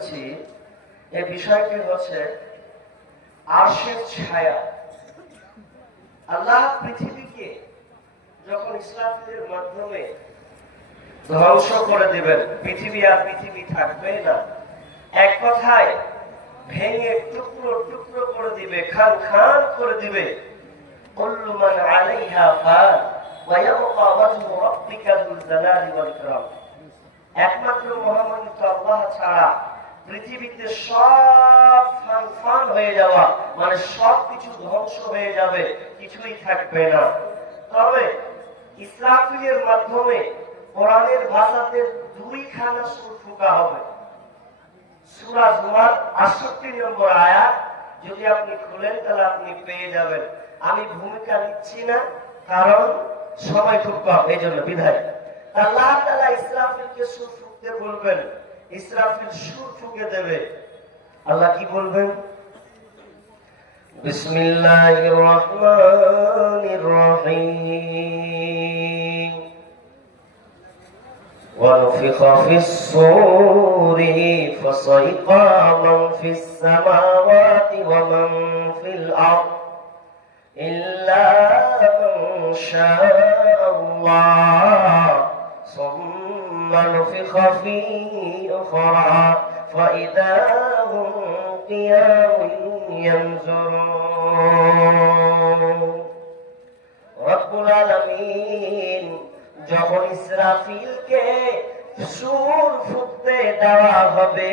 বলেছি এই বিষয়টি হচ্ছে আরশের ছায়া। আল্লাহ পৃথিবীকে যখন ইসরাফিলের মাধ্যমে ধ্বংস করে দিবেন, পৃথিবী আর পৃথিবী থাকবে না, এক কথায় ভেঙে টুকরো টুকরো করে দিবে, খান খান করে দিবে। কুল্লু মান আলাইহা ফান ওয়া ইয়াবকা ওয়াজহু রাব্বিকা যুল জালালি ওয়াল ইকরাম। একমাত্র মহামান্য আল্লাহ ছাড়া পৃথিবীতে সব ফান ফান হয়ে যাওয়া মানে সব কিছু ধ্বংস হয়ে যাবে, কিছুই থাকবে না। তবে ইসরাফিলের মাধ্যমে কোরআনের ভাষাতে দুইখানা সূরা ফুঁকা হবে। সূরা জুমার 68 নম্বর আয়াত যদি আপনি খুলেন তাহলে আপনি পেয়ে যাবেন। আমি ভূমিকা নিচ্ছি না, কারণ সময় খুব কম, এই জন্য বিধায় আল্লাহ তাআলা ইসরাফিলকে সুর ফুঁকতে বলবেন, ইসরাফিল সুর ফুঁকে দেবে। আল্লাহ কি বলবেন? বিসমিল্লাহির রহমানির রহিম। ونفخ في الصور فصعق من في السماوات ومن في الأرض إلا من شاء الله ثم نفخ فيه أخرى فإذا هم قيام ينظرون। رب العالمين যখন ইসরাফিলকে সূর ফুঁকতে দেওয়া হবে,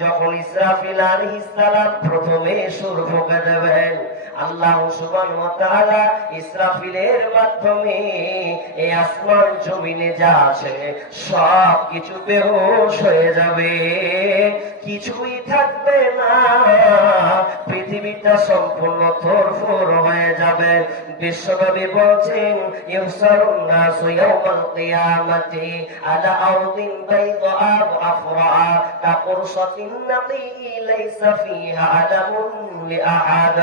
যখন ইসরাফিল আলাইহিস সালাম প্রথমে সূর ফুঁকে দেবেন, আল্লাহ সুবহানাহু ওয়া তাআলা ইসরাফিলের মাধ্যমে এই আসমান জমিনে যা আছে সব কিছু বেহুশ হয়ে যাবে, কিছুই থাকবে না, পৃথিবীটা সম্পূর্ণ থরফর হয়ে যাবে। বিশ্বনবী বলেন, ইউসারুন নাসু ইয়াউমাল কিয়ামাতি আলা আরদিন বাইদা আফরা কাকুরসাতিন নাকি লাইসা ফিহা আলামুন লিআহাদ।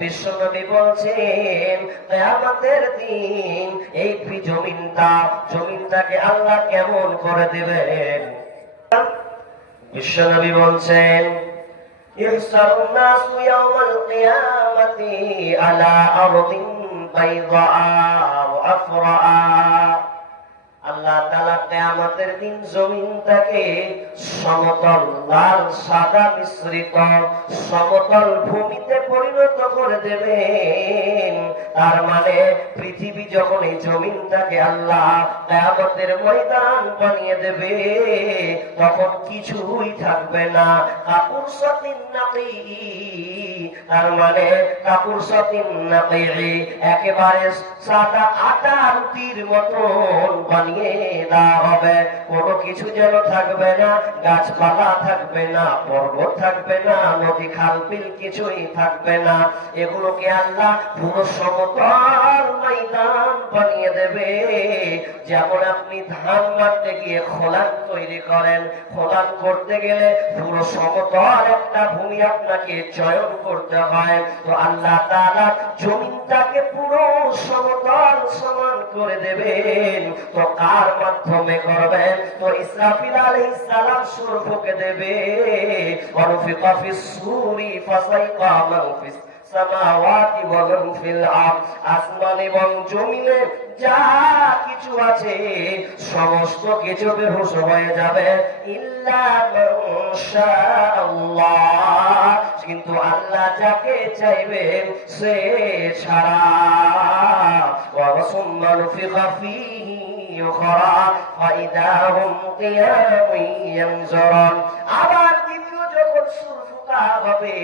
বিশ্বনবী বলেন, কিয়ামতের দিন এই জমিনটাকে আল্লাহ কেমন করে দিবেন। বিশ্বনবী বলছেন, ইহসারুন নাসু ইয়াউমাল কিয়ামাতি আলা আরদিন বাইদা আফরা। আল্লাহ তাআলা কিয়ামতের দিন জমিনটাকে সমতল লাল সাদা মিশ্রিত সমতল ভূমিতে পরিণত করে দেবেন। তার মানে পৃথিবী যখন এই জমিনটাকে আল্লাহ কিয়ামতের ময়দান বানিয়ে দেবে, তখন কিছুই থাকবে না। কাকুরসাতিন নাকি, তার মানে কাকুরসাতিন নাকি একেবারে সাদা আটা রুটির মতন বানিয়ে দেওয়া হবে। কোনো কিছু যেন থাকবে না, গাছপালা থাকবে না, পর্বত থাকবে না, নদী খাল বিল কিছুই থাকবে না। এগুলোকে আল্লাহ পুরো সমতল ময়দান বানিয়ে দেবে। যেমন আপনি ধান মারতে গিয়ে খোলান তৈরি করেন, খোলান করতে গেলে পুরো সমতল একটা ভূমি আপনাকে চয়ন করতে হয়। তো আল্লাহ তাআলা জমিনটাকে পুরো সমতল সমান করে দেবেন। তো কার মাধ্যমে করবেন? তো ইসরাফিল আলাইহিস সালাম সূর ফুঁকে দেবে। ওয়ানুফিকা ফিস সূরি ফাসাইকা মান ফিস সামাওয়াতি ওয়া মান ফিল আরদ। আসমান এবং জমিনে যা কিছু আছে সমস্ত কিছু বেহুশ হয়ে যাবে, ইল্লা মান শাআল্লাহ, কিন্তু আল্লাহ যাকে চাইবেন সে ছাড়া। ওয়া সুম্মা নুফিখা ফীহি উখরা ফাইদা হুম কিয়ামুন ইয়ানজুরুন। আবার দ্বিতীয় যখন সূর ফুঁকা হবে,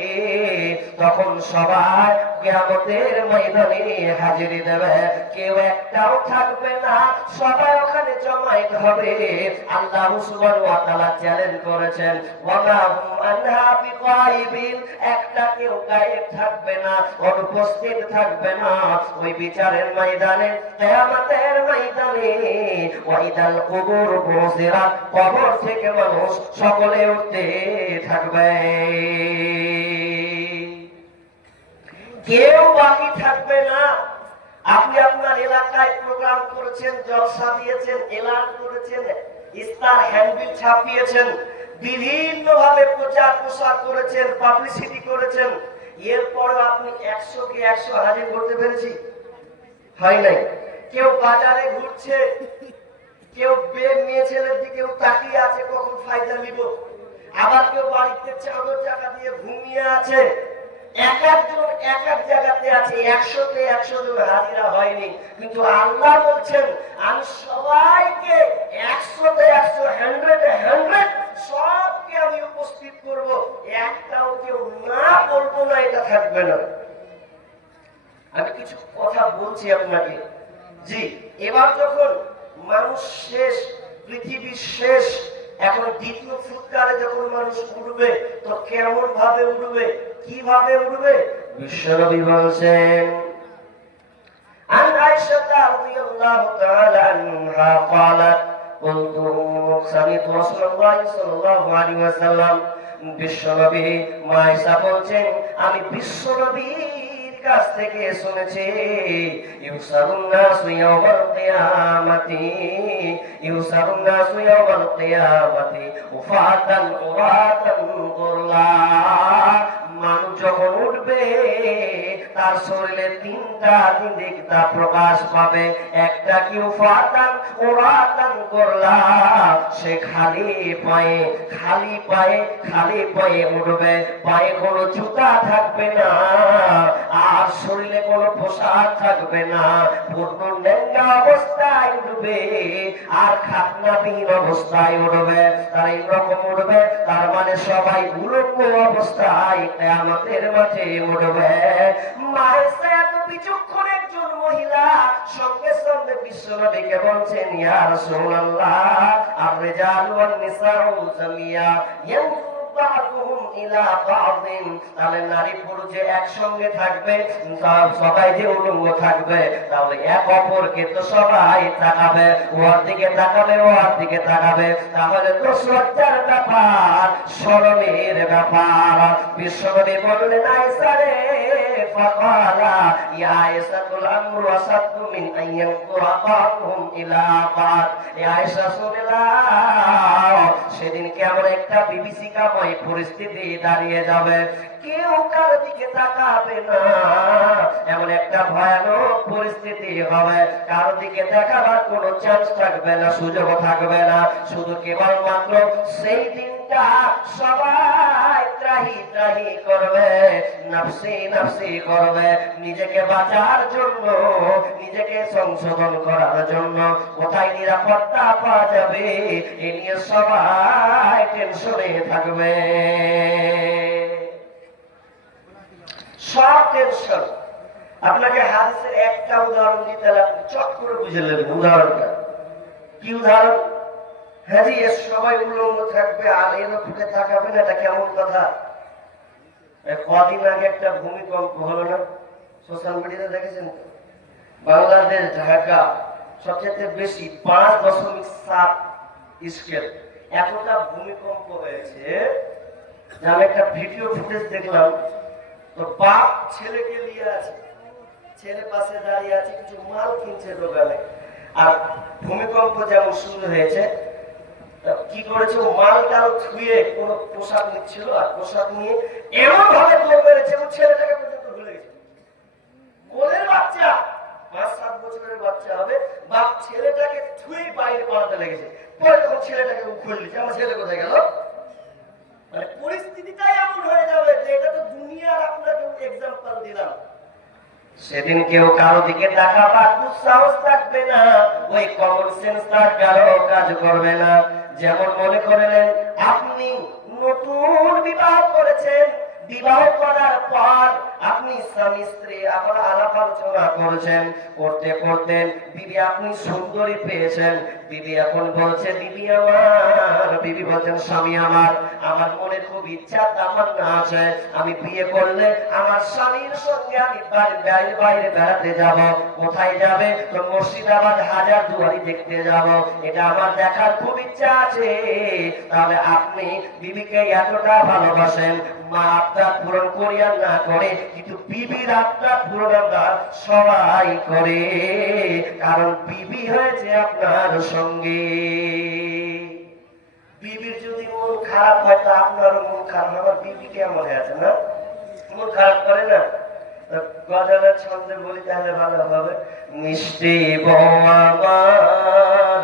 তখন সবাই কিয়ামতের ময়দানে হাজিরি দেবে, কেউ একটাও থাকবে না, সবাই ওখানে জমায়েত হবে। আল্লাহ সুবহানাহু ওয়া তাআলা চ্যালেঞ্জ করেছেন, ওয়া মা হুম আনহা বিগায়িবিন, একটা কেউ গায়েব থাকবে না, অনুপস্থিত থাকবে না ওই বিচারের ময়দানে, কিয়ামতের ময়দানে। ওয়াইদাল কুবুর বুসিরাত, কবর থেকে মানুষ সকলে উঠতে থাকবে, কেউ বাকি থাকবে না। আপনি আপনার এলাকায় প্রোগ্রাম করেছেন, জলসা দিয়েছেন, এলান করেছেন, ইস্তার হ্যান্ডবিল ছাপিয়েছেন, বিভিন্ন ভাবে প্রচার প্রসার করেছেন, পাবলিসিটি করেছেন, এরপরে আপনি 100 কে 100 হাজির করতে পেরেছি? হয় নাই। কেউ বাজারে ঘুরছে, কেউ বেগ নিয়ে ছেলের দিকে তাকিয়ে আছে কখন ফায়দা নিব, আবার কেউ বাড়িতে চাদর চাকা দিয়ে ঘুমিয়ে আছে। এক একজন এক এক জায়গাতে আছে, 100 তে 100 জন হাজিরা হয়নি, কিন্তু আল্লাহ বলছেন আমি সবাইকে 100 তে 100, 100 সবকে আমি উপস্থিত করব, একটাও কেউ না বলবো না, এটা থাকবে না। আমি কিছু কথা বলছি আপনাকে। জি, এবার যখন মানুষ শেষ, পৃথিবী শেষ, এখন দ্বিতীয় ফুৎকারে যখন মানুষ উঠবে, তো কেমন ভাবে উঠবে, কিভাবে উঠবে? বিশ্বনবী বলেছেন عن عائشة رضي الله تعالى عنها قالت قلت سمعت رسول الله صلى الله عليه وسلم বিশ্বনবী আয়েশা বলছেন আমি বিশ্বনবীর কাছ থেকে শুনেছি ইউসারুন নাসু ইয়াওমাল কিয়ামাতি ইউসারুন নাসু ইয়াওমাল কিয়ামাতি উফাতান উরাতান গুরলা। মানুষ যখন উঠবে তার শরীরে তিনটা দিকটা প্রকাশ পাবে। একটা কি উফাতান উরাতান গুরলা, সে খালি পায়ে উঠবে, পায়ে কোনো জুতা থাকবে না, আর শরীরে কোনো পোশাক থাকবে না, পূর্ণ ন্যাঙ্গা অবস্থায় উঠবে, আর খাতনাবিহীন অবস্থায় উঠবে। তার এইরকম উঠবে, তার মানে সবাই উলঙ্গ অবস্থায় কিয়ামতের মাঠে উঠবে। মায়েশা এত বিচক্ষণ একজন মহিলা, সঙ্গে সঙ্গে বিশ্বনবীকে বলছেন ইয়া রাসূলুল্লাহ আর-রিজালু ওয়ান-নিসাউ জামিয়া তাহলে নারী পুরুষ যে একসঙ্গে থাকবে, সবাই যে উলঙ্গ থাকবে, তাহলে এক অপরকে তো সবাই তাকাবে, ওর দিকে তাকাবে, ওর দিকে তাকাবে, তাহলে তো লজ্জার ব্যাপার, শরমের ব্যাপার। বিশ্বনবী বললেন আয়েশা রে, ফাকালা ইয়া আয়েশাতুল আমরু আসাদু মিন আইয়ানকুরা বা'দুহুম ইলা বা'দ। আয়েশা শুনলাম সেদিন কেমন একটা বিভীষিকাময় পরিস্থিতি দাঁড়িয়ে যাবে, কেউ কারো দিকে তাকাবে না, এমন একটা ভয়ানক পরিস্থিতি হবে, কারো দিকে দেখাবার কোনো চান্স থাকবে না, সুযোগ থাকবে না। শুধু কেবলমাত্র সেই দিনটা সবাই ত্রাহি করবে, নাফসি করবে, নিজেকে বাঁচার জন্য, নিজেকে সংশোধন করার জন্য, কোথায় নিরাপত্তা পাওয়া যাবে এ নিয়ে সবাই টেনশনে থাকবে, সব টেনশন। আপনাকে হাদিসের একটা উদাহরণ দিতে হলে আপনি চট করে বুঝে নেবেন উদাহরণটা কি। উদাহরণ? হ্যাঁ জি, সবাই উলঙ্গ থাকবে আর এর ফুটে থাকাবেন, এটা কেমন কথা? কদিন আগে একটা ভূমিকম্প হলো না, সোশ্যাল মিডিয়াতে দেখেছেন তো? বাংলাদেশ, ঢাকা সবচেয়ে বেশি 5.7 স্কেল এতটা ভূমিকম্প হয়েছে যে আমি একটা ভিডিও ফুটেজ দেখলাম। তো বাপ ছেলেকে নিয়ে আছে, ছেলে পাশে দাঁড়িয়ে আছে, কিছু মাল কিনছে দোকানে, আর ভূমিকম্প যেমন শুরু হয়েছে, কি করেছে, ও মালটাও ধুয়ে কোনো পোশাক নিচ্ছিল, আর পোশাক নিয়ে এমন ভাবে দৌড় মেরেছে ও ছেলেটাকে পর্যন্ত ভুলে গেছে। কোলের বাচ্চা, 5-7 বছরের বাচ্চা হবে, বাপ ছেলেটাকে ধুয়ে বাইরে পালাতে লেগেছে। পরে যখন ছেলেটাকে খুলে দিচ্ছে, আমার ছেলে কোথায় গেল, মানে পরিস্থিতিটাই এমন হয়ে যাবে যে এটা তো দুনিয়ার আপনাকে এক্সাম্পল দিলাম। সেদিন কেউ কারো দিকে তাকাবার সাহস থাকবে না, ওই কমন সেন্স তার কারো কাজ করবে না। যেমন মনে করলেন আপনি নতুন বিবাহ করেছেন, বিবাহ করার পর আপনি স্বামী স্ত্রী আবার আলাপ আলোচনা করেছেন, করতে বিবি আপনি সুন্দরী পেয়েছেন, বিবি এখন বলছে বিবি আমার, বিবি বলছেন স্বামী আমার মনে খুব ইচ্ছা তামান্না আছে, আমি বিয়ে করলে আমার স্বামীর সঙ্গে আমি বাইরে বেড়াতে যাব। কোথায় যাবে? তো মুর্শিদাবাদ হাজার দুয়ারি দেখতে যাব, এটা আমার দেখার খুব ইচ্ছা আছে। তাহলে আপনি বিবিকে এতটা ভালোবাসেন, মা আপনার পূরণ করিয়া না করে, কিন্তু বিবির আপনার পূরণ আমরা সবাই করে, কারণ বিবি হয়েছে আপনার সঙ্গে। বিবির যদি মন খারাপ হয় তা আপনারও মন খারাপ। আমার বিবি কেমন হয়ে আছে না, মন খারাপ করে না? গজালের ছন্দে বলি তাহলে ভালো হবে। মিষ্টি বউ আমার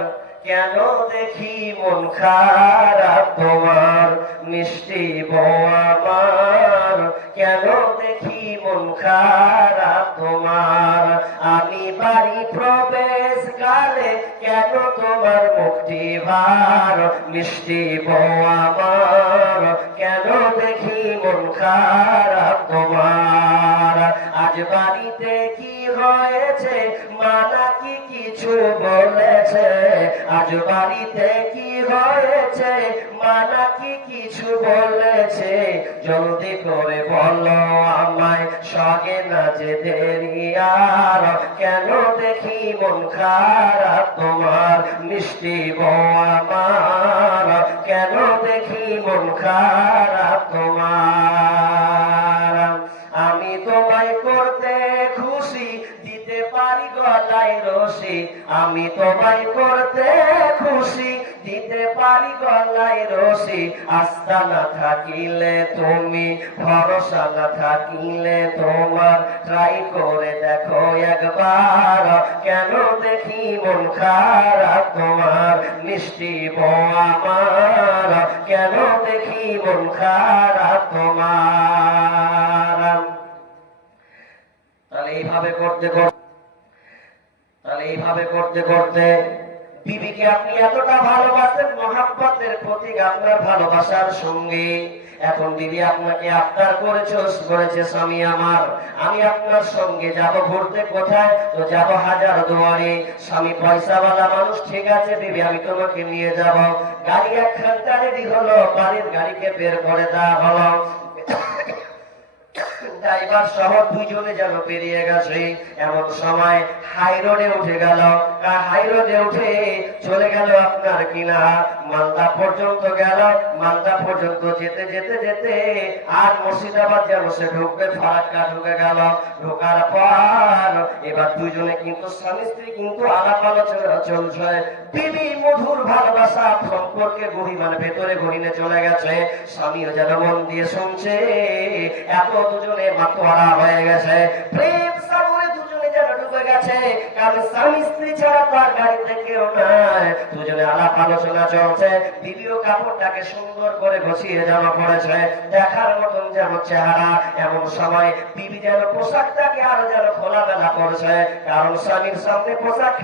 কেন দেখি মন খারাপ তোমার, মিষ্টি বউ আমার কেন দেখি মন খারাপ তোমার, আমি বাড়ি প্রবেশ কালে কেন তোমার মুখটি ভার, মিষ্টি বউ আমার কেন দেখি মন খারাপ তোমার, আজ বাড়িতে কি হয়েছে মা নাকি কিছু বলেছে, আজ বাড়িতে কি হয়েছে মা নাকি কিছু বলেছে, জলদি করে বলো আমায় সগে না যে দেরি আর, কেন দেখি মন খারাপ তোমার, মিষ্টি বউ আমার কেন দেখি মন খারাপ তোমার, আমি তোমায় করতে খুশি দিতে পারি গলায় রশি, আমি তোমায় করতে খুশি দিতে পারি গলায় রশি, আস্থা না থাকিলে তুমি ভরসা না থাকিলে তোমার, ট্রাই করে দেখো একবার, কেন দেখি মন খারাপ তোমার, মিষ্টি বউ আমার কেন দেখি মন খারাপ তোমার। তাহলে এইভাবে করতে করতে বিবিকে আপনি এতটা ভালোবাসেন, মহাব্বতের প্রতীক আপনার ভালোবাসার সঙ্গে। এখন বিবি আপনাকে আবদার করেছে স্বামী আমার আমি আপনার সঙ্গে যাব ঘুরতে, কোথায়? তো যাব হাজার দুয়ারে। স্বামী পয়সাওয়ালা মানুষ, ঠিক আছে বিবি আমি তোমাকে নিয়ে যাব। গাড়ি একখানটা রেডি হলো, বাড়ির গাড়িকে বের করে দেওয়া হলো, ড্রাইভার সহ দুইজনে যেন পেরিয়ে গেছে। এমন সময় হাই রোডে উঠে গেল, হাই রোডে উঠে চলে গেল আপনার কিনা মালদা পর্যন্ত গেল। মালদা পর্যন্ত যেতে যেতে যেতে আর মুর্শিদাবাদ যেন সে ঢুকবে, ফারাক্কা ঢুকে গেল। ঢোকার পর এবার দুইজনে কিন্তু স্বামী স্ত্রী কিন্তু আলাপ আলোচনা চলছে। বিবি মধুর ভালোবাসা সম্পর্কে গহিমার ভেতরে গহিনে চলে গেছে। স্বামীও যেন মন দিয়ে শুনছে, এত দুজনে মাতোয়ারা হয়ে গেছে, প্রেম সাগরে দুজনে যেন ডুবে গেছে। কারণ স্বামী স্ত্রী ছাড়া তার গাড়িতে কেউ নাই, দুজনে আলাপ আলোচনা চলছে। বিবিও কাপড়টাকে সুন্দর করে গুছিয়ে জামা পড়েছে, দেখার মতন যেন চেহারা। এমন সময় বিবি যেন পোশাকটাকে আরো যেন খোলামেলা করছে, কারণ স্বামীর সামনে পোশাক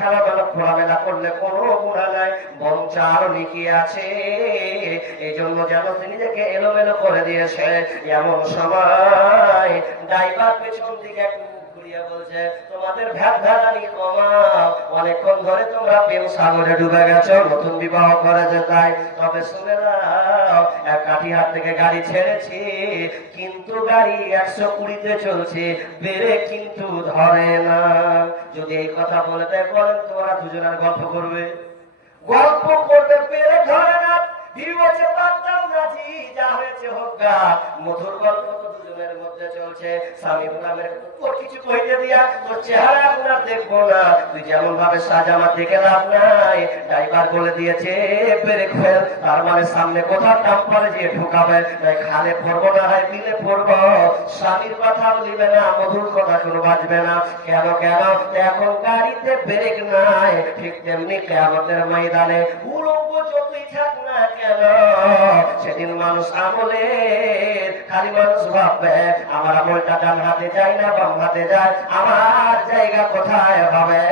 খোলামেলা করলে কোনো গুণা নাই, বরঞ্চ আরো নিকি আছে। এই জন্য যেন নিজেকে এলোমেলো করে দিয়েছে। এমন সময় ড্রাইভার পেছন দিকে একটু ঘুরিয়ে বলছে, তোমাদের ভ্যাদানি কমাও, অনেকক্ষণ ধরে তোমরা প্রেম সাগরে ডুবে গেছো, নতুন বিবাহ করেছে তাই। তবে শুনে নাও, এক কাঠিহাট থেকে গাড়ি ছেড়েছি, কিন্তু গাড়ি 120-তে চলছে, ব্রেক কিন্তু ধরে না। যদি এই কথা বলে তাই বলেন, তোমরা দুজনের গল্প করবে, ব্রেক ধরে না, বিবছে পারতাম রাজি, যা হয়েছে হোক গা। মধুর গল্প তো দুজনের মধ্যে চলছে। স্বামী বললামের তোর কিছু কইতে দিয়া তোর চেহারা আপনার দেখবো না, তুই যেমন ভাবে সাজামা দেখে লাভ নাই। ড্রাইভার বলে দিয়েছে ব্রেক ফেল, তার মানে সামনে কোথাও ডাম্পারে যেয়ে ঢুকাবে, খালে পড়বো না হয় বিলে পড়বো। স্বামীর কথা বলিবে না, মধুর কথা কোনো বাজবে না। কেন এখন গাড়িতে ব্রেক নাই। ঠিক তেমনি কিয়ামতের ময়দানে উলঙ্গ যতই থাক না কেন, সেদিন মানুষ আমলের খালি মানুষ ভাববে আমার আমলটা ডান হাতে যায় না বাম হাতে যায়, আমার জায়গা কোথায় হবে,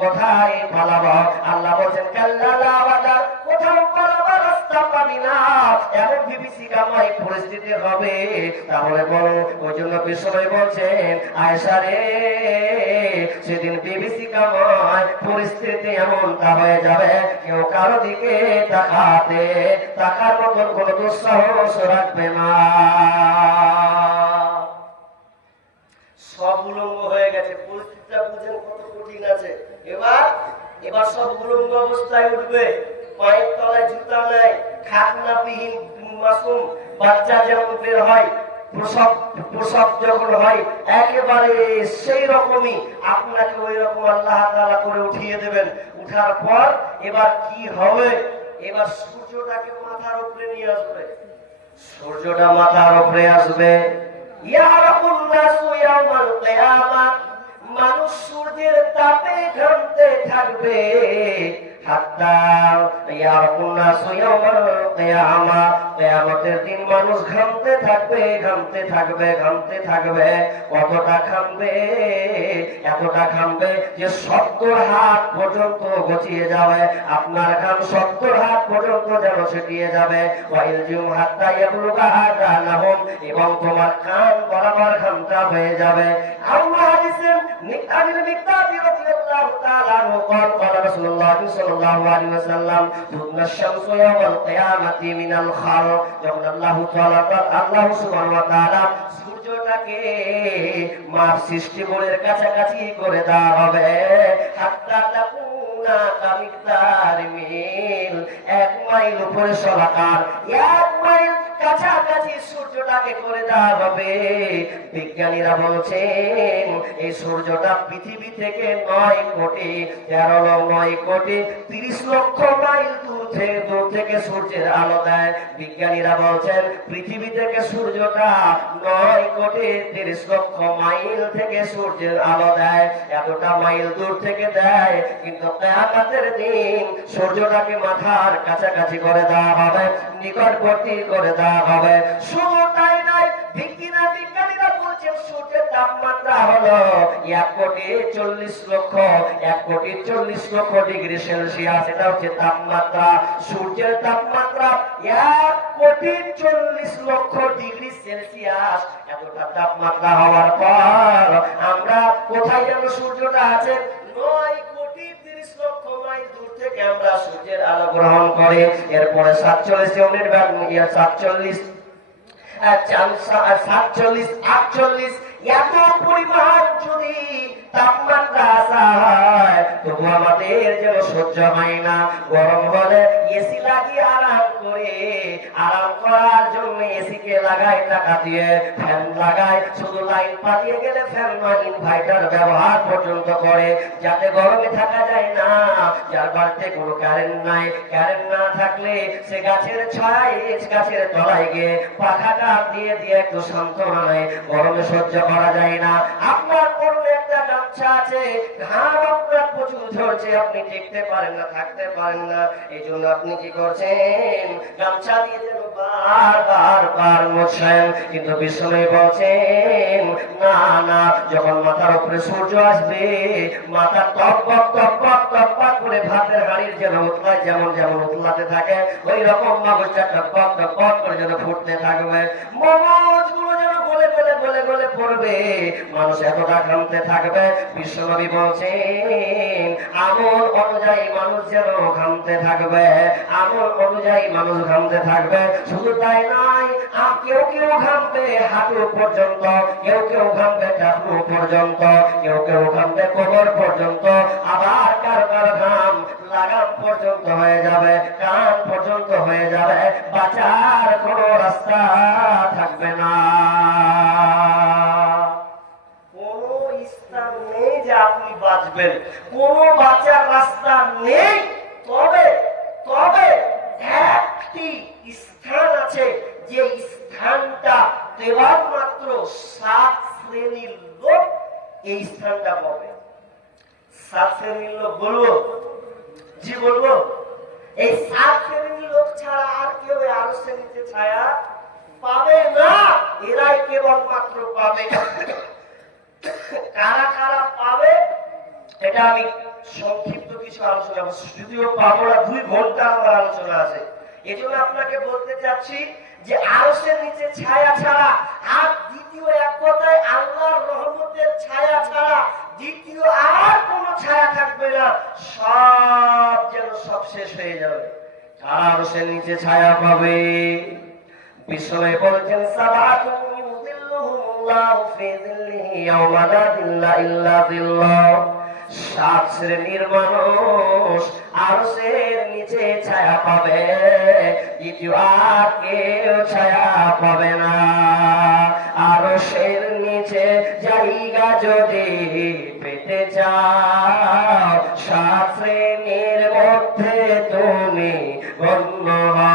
কোথায় পালাবো? আল্লাহ বলছেন কাল্লা লা ওয়ালা, কোথাও পালাবার রাস্তা পাবি না। এমন বিভীষিকাময় পরিস্থিতি হবে। তাহলে বলো, ওই জন্য বিশ্বনবী বলছেন আয়েশা রে, সেদিন বিভীষিকাময় পরিস্থিতি এমনটা হয়ে যাবে, কেউ কারো দিকে তাকার মতন কোন দুঃসাহস রাখবে না। সব উলঙ্গ হয়ে গেছে, পরিস্থিতিটা বুঝেন কত কঠিন আছে। এবার সব উলঙ্গ অবস্থায় উঠবে, পায়ের তলায় জুতা নাই, খাটনাবিহীন মাসুম বাচ্চা যেমন বের হয়, প্রসব যখন হয় একেবারে সেই রকমই আপনাকে ওই রকম আল্লাহ তাআলা করে উঠিয়ে দেবেন। উঠার পর এবার কি হবে? এবার সূর্য সূর্যটাকে মাথার উপরে নিয়ে আসবে, সূর্যটা মাথার উপরে আসবে। ইয়ারাকুন নাসু ইয়াউমাল কিয়ামা, মানুষ সূর্যের তাপে ঘামতে থাকবে। হাত্তা ইয়ারাকুন নাসু ইয়াউমাল কিয়ামা, কিয়ামতের দিন মানুষ ঘামতে থাকবে, ঘামতে থাকবে, ঘামতে থাকবে। কতটা ঘামবে? এতটা ঘামবে যে 70 হাত পর্যন্ত গচিয়ে যাবে। আপনার ঘাম 70 হাত পর্যন্ত যেন ছিটিয়ে যাবে। ওয়াইলজুম হাত্তা ইয়াবলুগা আযানাহুম, এবং তোমার কান বরাবর ঘামটা হয়ে যাবে। আল্লাহ হাদিসের আনিল মিকদাদি রাদিয়াল্লাহু তাআলা আনহু قال رسول الله صلى الله عليه وسلم تدنى الشمس يوم القيامة من الخلق, যখন আল্লাহ সুবহানাহু ওয়া তাআলা সূর্যটাকে মার সৃষ্টি বলের কাছাকাছি করে দেওয়া হবে। হাত্তা তাকুনা কামিকদার মিল, 1 মাইল উপরে সরাকার, 1 মাইল কাছাকাছি সূর্যটাকে করে দেওয়া হবে। বিজ্ঞানীরা বলছেন এই সূর্যটা পৃথিবী থেকে 9 কোটি 30 লক্ষ মাইল দূর থেকে সূর্যের আলো দেয়। বিজ্ঞানীরা বলছেন পৃথিবী থেকে সূর্যটা 9 কোটি 30 লক্ষ মাইল থেকে সূর্যের আলো দেয়। এতটা মাইল দূর থেকে দেয়, কিন্তু কিয়ামতের দিন সূর্যটাকে মাথার কাছাকাছি করে দেওয়া হবে, নিকটবর্তী করে দেওয়া হবে। শুধু তাই নয়, বিজ্ঞানীরা বলছেন সূর্যের তাপমাত্রা হলো 1 কোটি 40 লক্ষ ডিগ্রি সেলসিয়াস। এটা হচ্ছে তাপমাত্রা। সূর্যের তাপমাত্রা 1 কোটি 40 লক্ষ ডিগ্রি সেলসিয়াস। এতটা তাপমাত্রা হওয়ার পর আমরা কোথায় যেন সূর্যটা আছে 9 কোটি 30 লক্ষ মাইল দূর থেকে আমরা সূর্যের আলো গ্রহণ করে। এরপরে 47 ইউনিট 47 48 এত পরিমাণ যদি তাপমাত্রা আসা হয় তবু আমাদের যেন সহ্য হয় না। গরম হলে এসি লাগিয়ে আরাম করার জন্য এসি কে লাগায় টাকা দিয়ে, ফ্যান লাগায়, শুধু লাইন পাঠিয়ে গেলে ফ্যান নয় ইনভার্টার ব্যবহার পর্যন্ত করে, যাতে গরমে থাকা যায় না। যার বাড়িতে কোনো কারেন্ট নাই, কারেন্ট না থাকলে সে গাছের ছায়, গাছের তলায় গিয়ে পাখাটা দিয়ে একটু সান্ত্বনা নেয়। গরমে সহ্য করা যায় না। আপনার পরনে একটা গামছা আছে, ঘাম আপনার প্রচুর ঝরছে, আপনি টিকতে পারেন না, থাকতে পারেন না। এই জন্য আপনি কি করছেন? গামছা দিয়ে যেন বারবার মুছছেন। কিন্তু বিশ্বনবী বলছেন না না, যখন মাথার উপরে সূর্য আসবে মাথা টকবক করে ভাতের হাঁড়ির যেন উতলায়, যেমন উতলাতে থাকে ওই রকম মগজটা টকবক করে যেন ফুটতে থাকবে। মগজগুলো যেন গলে পড়বে, মানুষ এতটা ঘামতে থাকবে। বিশ্বনবী বলছেন আমল অনুযায়ী মানুষ যেন ঘামতে থাকবে, আমল অনুযায়ী মানুষ ঘামতে থাকবে। শুধু তাই নয়, কেউ ঘামবে হাঁটু পর্যন্ত, কেউ ঘামবে টাকনু পর্যন্ত, কেউ ঘামবে কোমর পর্যন্ত, আবার কারো ঘাম লাগাম পর্যন্ত হয়ে যাবে, কান পর্যন্ত হয়ে যাবে। বাঁচার কোনো রাস্তা থাকবে না, কোনো স্থান নেই যে আপনি বাঁচবেন, কোনো বাঁচার রাস্তা নেই। তবে একটি স্থান আছে, যে স্থানটা কেবলমাত্র 7 শ্রেণীর লোক এই স্থানটা পাবে। 7 শ্রেণীর লোক বলবো? জি বলবো। এই 7 শ্রেণীর লোক ছাড়া আর কেউ আর শ্রেণীতে ছায়া পাবে না, এরাই কেবলমাত্র পাবে। কারা পাবে এটা আমি সংক্ষিপ্ত কিছু আলোচনা, যদিও পাবো না, 2 ঘন্টা আমার আলোচনা আছে। এই জন্য আপনাকে বলতে চাচ্ছি যে আরশের নিচে ছায়া ছাড়া আর দ্বিতীয়, এক কথায় আল্লাহর রহমতের ছায়া ছাড়া দ্বিতীয় আর কোনো ছায়া থাকবে না। সব যেন সব শেষ হয়ে যাবে। আরশের নিচে ছায়া পাবে। বিশ্বনবী বলেছেন সালাতুন ইউযিল্লুহুমুল্লাহু ফি যিল্লিহি ইয়াওমা লা যিল্লা ইল্লা যিল্লাহ। 7 শ্রেণীর মানুষ আরশের নিচে ছায়া পাবে, দ্বিতীয় আর কেউ ছায়া পাবে না। আরশের নিচে জায়গা যদি পেতে চাও, 7 শ্রেণীর মধ্যে তুমি গণ্য হও।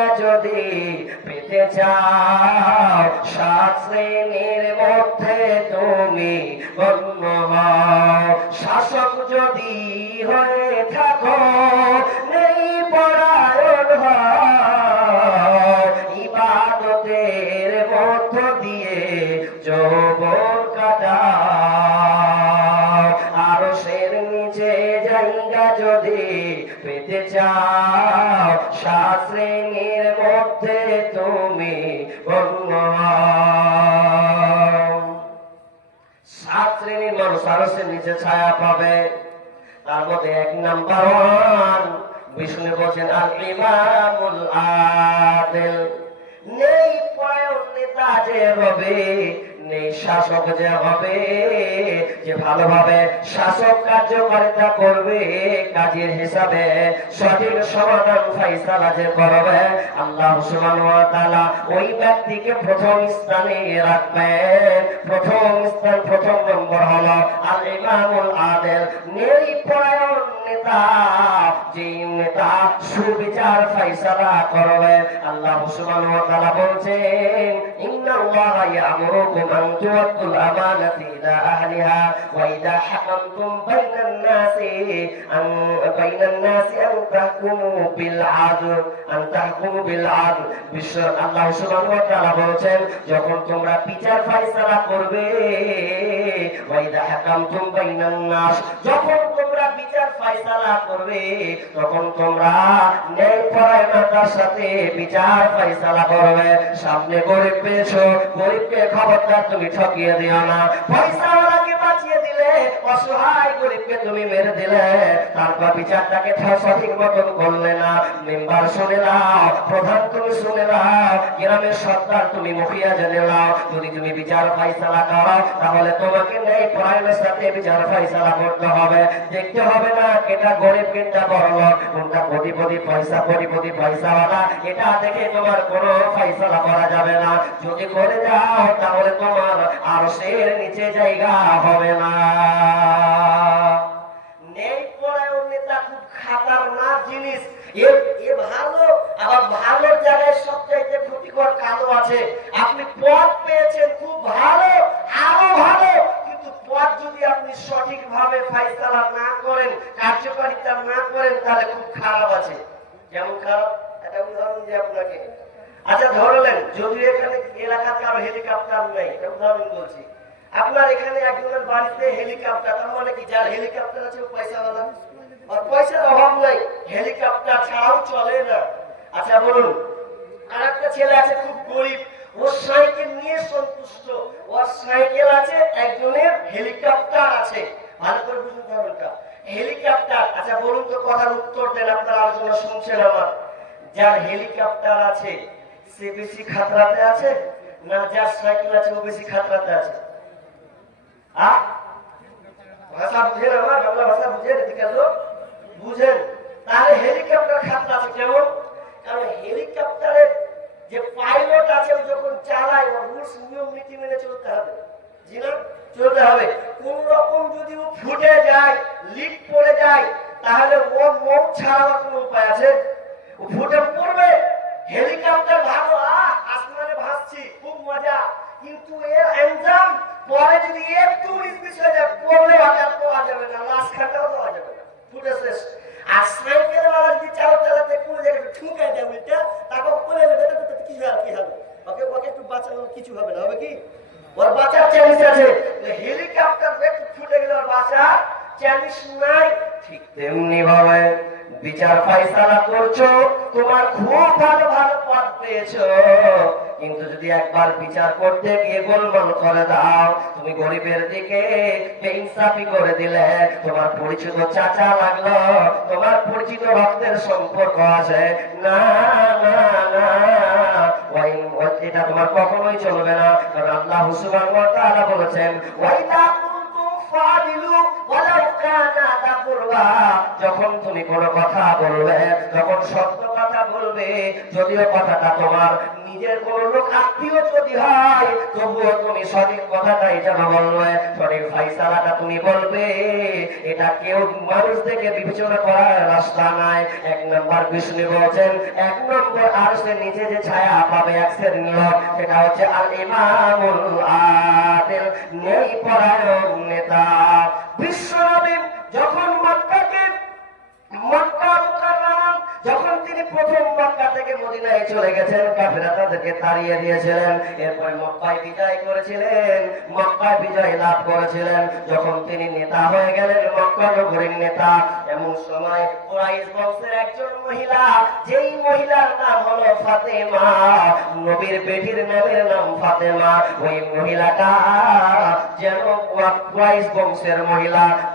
জায়গা যদি পেতে চাও, 7 শ্রেণীর মধ্যে তুমি গণ্য হও। শাসক যদি হয়ে থাকো, নেই পরায়ণ হও, ইবাদতের মধ্য দিয়ে যৌবন কাটাও। আরশের নিচে জায়গা যদি পেতে চাও, 7 শ্রেণীর মধ্যে তুমি গণ্য হও। 7 শ্রেণীর মানুষ আরশের নিচে ছায়া পাবে। তার মধ্যে 1 নাম্বার 1 বিষ্ণু বলছেন আল ইমামুল আদিল। নেই পরায়ণ নেতা যে হবে, নেই শাসক যে হবে, যে ভালোভাবে শাসক কার্যকারিতা করবে, কাজের হিসাবে সঠিক সমাধান ফাইসালা যে করবে, আল্লাহ সুবহানাহু ওয়া তাআলা ওই ব্যক্তিকে প্রথম স্থানে রাখবেন। প্রথম স্থান, প্রথম নম্বর হলো আল ইমামুল আদিল। নেই পরায়ণ নেতা, যে নেতা সুবিচার ফাইসালা করবে। আল্লাহ সুবহানাহু ওয়া তাআলা বলছেন ইন্নাল্লাহা ইয়া'মুরুকুম আন তু'আদ্দুল আমানাতি ইলা আহলিহা ওয়া ইযা হাকামতুম বাইনান নাসি আন তাহকুমু বিল আদল, আল্লাহ সুবহানাহু ওয়া তাআলা বলছেন যখন তোমরা বিচার ফায়সালা করবে, ওয়া ইযা হাকামতুম বাইনান নাস, যখন তোমরা বিচার ফায়সালা করবে, তখন তোমরা ন্যায়পরায়ণতার সাথে বিচার ফায়সালা করবে। সামনে গরিব পেয়েছো, গরিবকে খবরদার তুমি ঠকিয়ে দিও না। পয়সাওয়ালাকে বাঁচিয়ে দিলে, অসহায় গরিবকে তুমি মেরে দিলে, তারপর বিচারটাকে সঠিক মতন করলে না। মেম্বার শুনে নাও, প্রধান তুমি শুনে নাও, গ্রামের সরকার তুমি মুখিয়া জেনে নাও। যদি তুমি বিচার ফায়সালা করো, তাহলে তোমাকে ন্যায়পরায়ণের সাথে বিচার ফায়সালা করতে হবে। দেখতে হবে না এটা গরিব কিংবা বড়লোক, কোনটা কোটিপতি পয়সাওয়ালা, এটা দেখে তোমার কোনো ফায়সালা করা যাবে না। যদি করে যাও তাহলে তোমার আরশের নিচে জায়গা হবে না। ন্যায়পরায়ণ নেতা খুব খাতারনাক জিনিস। এ ভালো, আবার ভালোর জায়গায় সবচাইতে ক্ষতিকর কালো আছে। আপনি পদ পেয়েছেন খুব ভালো, আরো ভালো, কিন্তু পদ যদি আপনি সঠিকভাবে ফায়সালা না করেন, কার্যকারিতা না করেন, তাহলে খুব খারাপ আছে। যেমন খারাপ, একটা উদাহরণ দিই আপনাকে। আচ্ছা ধরলেন, যদিও এখানে এলাকাতে আর হেলিকপ্টার নেই, উদাহরণ বলছি। আপনার এখানে একজনের বাড়িতে হেলিকপ্টার, তার মানে কি যার হেলিকপ্টার আছে ও পয়সাওয়ালা, আর পয়সার অভাব নাই, হেলিকপ্টার ছাড়াও চলে না। আচ্ছা বলুন, আর একটা ছেলে আছে খুব গরিব, ওর সাইকেল নিয়ে সন্তুষ্ট, ওর সাইকেল আছে, একজনের হেলিকপ্টার আছে। ভালো করে বুঝুন ধরনটা, হেলিকপ্টার। আচ্ছা বলুন তো, কথার উত্তর দেন, আপনারা আলোচনা শুনছেন আমার। যার হেলিকপ্টার আছে সে বেশি খাতরাতে আছে, না যার সাইকেল আছে ও বেশি খাতরাতে আছে? ভাষা বুঝেন আমার, বাংলা ভাষা বুঝেন, এদিকে লোক বুঝেন। তাহলে হেলিকপ্টার খাতরা আছে কেমন? কারণ হেলিকপ্টারের যে পাইলট আছে ও যখন চালায়, ওর রুলস নিয়ম নীতি মেনে চলতে হবে। জি না, চলতে হবে। কোন রকম যদি ও ফুটে যায়, লিক পড়ে যায়, তাহলে ওর মৌত ছাড়াবার কোনো উপায় আছে? ও ফুটে পড়বে। হেলিকপ্টার ভালো, আসমানে ভাসছি, খুব মজা, কিন্তু এর আঞ্জাম পরে যদি একটু মিস হয়ে যায়, পড়লে আর পাওয়া যাবে না, লাশ খাটাও পাওয়া যাবে না, ফুটে শেষ। আর সাইকেল ওয়ালা যদি চালাতে কোন জায়গায় ঠুকায় দেয় উল্টা, তাকে কোলে নেবে, কি হবে? ওকে একটু বাঁচানো, কিছু হবে না, হবে কি? ওর বাঁচার চান্স আছে। হেলিকপ্টার একটু ফুটে গেলে ওর বাঁচার চান্স নাই। ঠিক তেমনি ভাবে বিচার ফায়সালা করছো, তোমার খুব ভালো ভালো পদ পেয়েছো, কিন্তু যদি একবার বিচার করতে গিয়ে গোলমাল করে দাও, তুমি গরিবের দিকে বেইনসাফি করে দিলে, তোমার পরিচিত চাচা লাগলো, তোমার পরিচিত রক্তের সম্পর্ক আছে, না না না, এটা তোমার কখনোই চলবে না। কারণ আল্লাহ সুবহানাহু ওয়া তাআলা বলেছেন ওয়াইদা কুনতুম ফাদিলু ওয়ালাউ কানা দা কুরবা, যখন তুমি কোনো কথা বলবে, যখন সত্য কথা বলবে, যদিও কথাটা তোমার নিজের কোন লোক আত্মীয় যদি হয়, তবুও তুমি সঠিক কথাটাই যেন বলবে, সঠিক ফাইসালাটা তুমি বলবে। এটা কেউ মানুষ থেকে বিবেচনা করার রাস্তা নাই। 1 নম্বর বিষ্ণু বলছেন, 1 নম্বর আরশের নিচে যে ছায়া পাবে এক শ্রেণীর লোক, সেটা হচ্ছে আল ইমামুল আদিল, ন্যায় পরায়ণ নেতা। বিশ্বনবী যখন মক্কা মুকাররমা যখন তিনি প্রথম মক্কা থেকে মদিনায় চলে গেছেন, কাফেররা তাদেরকে তাড়িয়ে দিয়েছিলেন। এরপর মক্কায় বিজয় করেছিলেন, মক্কায় বিজয় লাভ করেছিলেন। যখন তিনি নেতা হয়ে গেলেন, মক্কা নগরীর নেতা, এমন সময় কুরাইশ বংশের একজন মহিলা, যেই মহিলার নাম হলো ফাতেমা, নবীর বেটির নামের নাম ফাতেমা, ওই মহিলাটা যেন কুরাইশ বংশের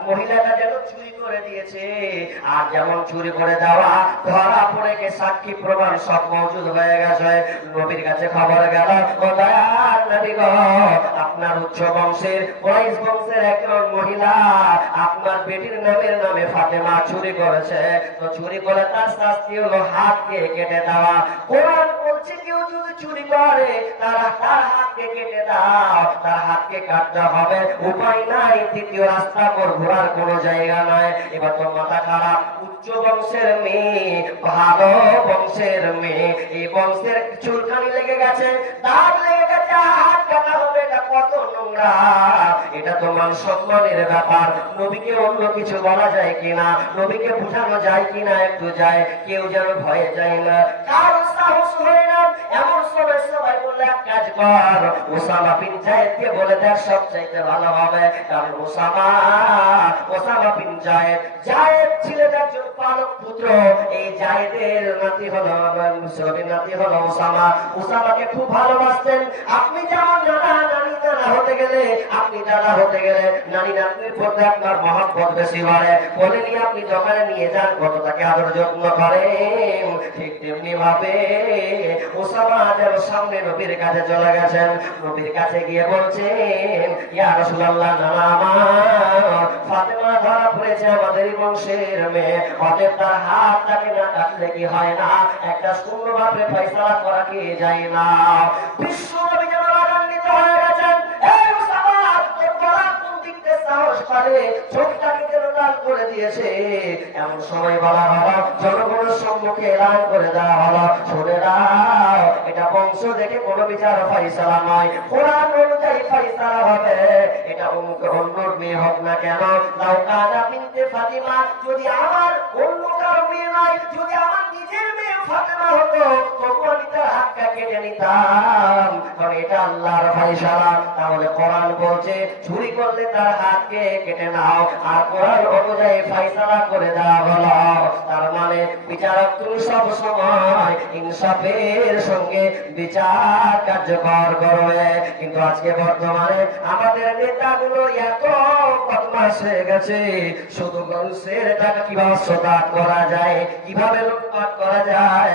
মহিলাটা যেন চুরি করে দিয়েছে। আর যেমন চুরি করে দেওয়া, ধরা পড়ে গিয়ে সাক্ষী প্রমাণ সব মজুদ হয়ে গেছে। নবীর কাছে খবর গেল, ও দয়ার নবী গো, আপনার উচ্চ বংশের কুরাইশ বংশের একজন মহিলা আপনার বেটির নামে ফাতেমা চুরি করেছে। তো চুরি করে তার শাস্তি হলো হাতকে কেটে দেওয়া। কোরআন বলছে, কেউ যদি চুরি করে তার হাতকে কেটে দাও, তার হাতকে কাটতে হবে, উপায় নাই, তৃতীয় রাস্তা পর ঘোরার কোনো জায়গা নাই। এবার তো মাথা খারাপ, উচ্চ বংশের মেয়ে, ভালো বংশের মেয়ে, এই বংশের চুলকানি লেগে গেছে, দাগ লেগে গেছে, হাত কাটা হবে, এটা কত নোংরা, এটা তো মান সম্মানের ব্যাপার। নবীকে অন্য কিছু বলা যায় কিনা, নবীকে বোঝানো যায় কিনা, একটু যায়, কেউ যেন ভয়ে যায় না, কারো সাহস হয় না। এমন সময় সবাই বললে, এক কাজ কর, ওসামা বিন জায়েদকে বলে দেখ, সবচাইতে ভালো হবে। কারণ ওসামা বিন জায়েদ ছিলেন একজন পালক পুত্র। এই জায়েদের নাতি হলো ওসামাকে খুব ভালোবাসতেন। আপনি যেমন নানা হতে গেলে, আপনি দাদা হতে গেলে নানি নাতনির প্রতি আপনার মহব্বত বেশি বাড়ে। বলে নিয়ে আপনি দোকানে নিয়ে যান, কত তাকে আদর যত্ন করেন, ঠিক তেমনি ভাবে ওসামা যেন সামনে নবীর কাছে চলে গেছেন। নবীর কাছে গিয়ে বলছেন, ইয়া রাসূলুল্লাহ, নানা আমার ফাতেমা ধরা পড়েছে, আমাদেরই বংশের মেয়ে, অতএব তার হাতটাকে না কাটলে কি হয় না, একটা সুন্দরভাবে ফয়সালা করা কি যায় না। বিশ্বনবী যেন রাগান্বিত হয়ে গেছেন, এই ওসামা, তোর গলা কোন দিক থেকে সাহস পারে, চোখটাকে যেন লাল করে দিয়েছে। এমন সময় বলা হলো, জনগণের সম্মুখে এলান করে দেওয়া হলো, শুনে নাও, এটা বংশ দেখে কোনো বিচার ফয়সালা নয়, কোরআন অনুযায়ী ফয়সালা হবে। এটা অন্যর মেয়ে হোক না কেন, লাউ কানা বিনতে ফাতিমা, যদি আমার অন্য কারো মেয়ে নয়, যদি আমার নিজের মেয়ে ফাতেমা হতো, তবু আমি তার হাতটা কেটে নিতাম, কারণ এটা আল্লাহর ফয়সালা। তাহলে কোরআন বলছে, চুরি করলে তার হাতকে কেটে নাও, আর কোরআন অনুযায়ী ফয়সালা করে দেওয়া হলো। তার মানে বিচারক তুমি সব সময় ইনসাফের সঙ্গে বিচার কার্যকর করবে। কিন্তু আজকে বর্তমানে আমাদের নেতাগুলো এত বদমাশ হয়ে গেছে, শুধু মানুষের টাকা কিভাবে সদাত করা যায়, কিভাবে লুটপাট করা যায়,